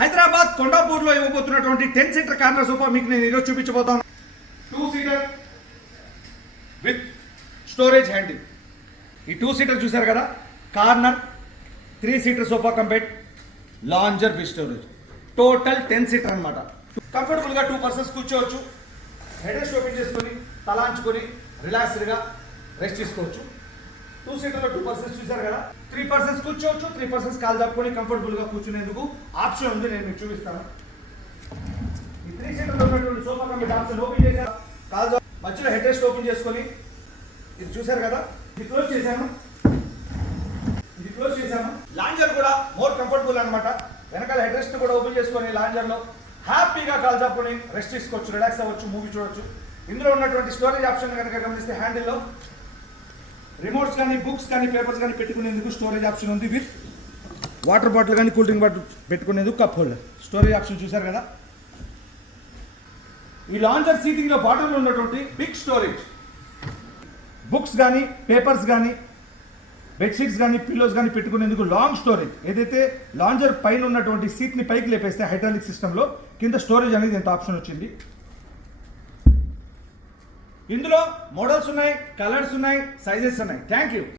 Hyderabad కొండాపూర్లో ఇవ్వబోతున్నటువంటి 10 seater corner sofa మీకు నేను ఈరోజు చూపించబోతాను. 2 సీటర్ విత్ స్టోరేజ్ హ్యాండిల్. ఈ 2 సీటర్ చూసారు కదా, corner 3 seater sofa కంపేట్ lounger with storage, total 10 seater అనమాట. కంఫర్టబుల్గా 2 పర్సన్స్ కూర్చోవచ్చు. హెడ్ రెస్ట్ ఓపెన్ చేసుకొని తలాంచుకొని రిలాక్స్డ్గా రెస్ట్ తీసుకోవచ్చు. 2 సీటర్లో 2 పర్సన్స్ చూసారు కదా, 3 పర్సన్స్ కూర్చోవచ్చు. 3 పర్సన్స్ కాలు తప్పుకొని కంఫర్టబుల్గా కూర్చునేందుకు ఆప్షన్ ఉంది, నేను మీకు చూపిస్తాను. ఈ 3 సీటర్లో ఉన్నటువంటి సోఫా కంపెనీ ఆప్షన్ ఓపెన్ చేశాను. కాలు మధ్యలో హెడ్ రెస్ట్ ఓపెన్ చేసుకొని ఇది చూసారు కదా, ఇది క్లోజ్ చేశాను. లాంజర్ కూడా మోర్ కంఫర్టబుల్ అనమాట. వెనకాల హెడ్ రెస్ట్ కూడా ఓపెన్ చేసుకొని లాంజర్లో హ్యాపీగా కాలు తప్పుకొని రెస్ట్ తీసుకోవచ్చు, రిలాక్స్ అవ్వచ్చు, మూవీ చూడవచ్చు. ఇందులో ఉన్నటువంటి స్టోరేజ్ ఆప్షన్ కనుక గమనిస్తే హ్యాండిల్లో రిమోట్స్ కానీ బుక్స్ కానీ పేపర్స్ కానీ పెట్టుకునేందుకు స్టోరేజ్ ఆప్షన్ ఉంది. విత్ వాటర్ బాటిల్ కానీ కూల్ డ్రింక్ బాటిల్ పెట్టుకునేందుకు కప్ హోల్డర్ స్టోరేజ్ ఆప్షన్ చూసారు కదా. ఈ లాంజర్ సీటింగ్లో బాటంలో ఉన్నటువంటి బిగ్ స్టోరేజ్, బుక్స్ కానీ పేపర్స్ కానీ బెడ్షీట్స్ కానీ పిల్లోస్ కానీ పెట్టుకునేందుకు లాంగ్ స్టోరేజ్. ఏదైతే లాంజర్ పైన ఉన్నటువంటి సీట్ని పైకి లేపేస్తే హైడ్రాలిక్ సిస్టంలో కింద స్టోరేజ్ అనేది ఎంత ఆప్షన్ వచ్చింది. ఇందులో మోడల్స్ ఉన్నాయి, కలర్స్ ఉన్నాయి, సైజెస్ ఉన్నాయి. Thank you.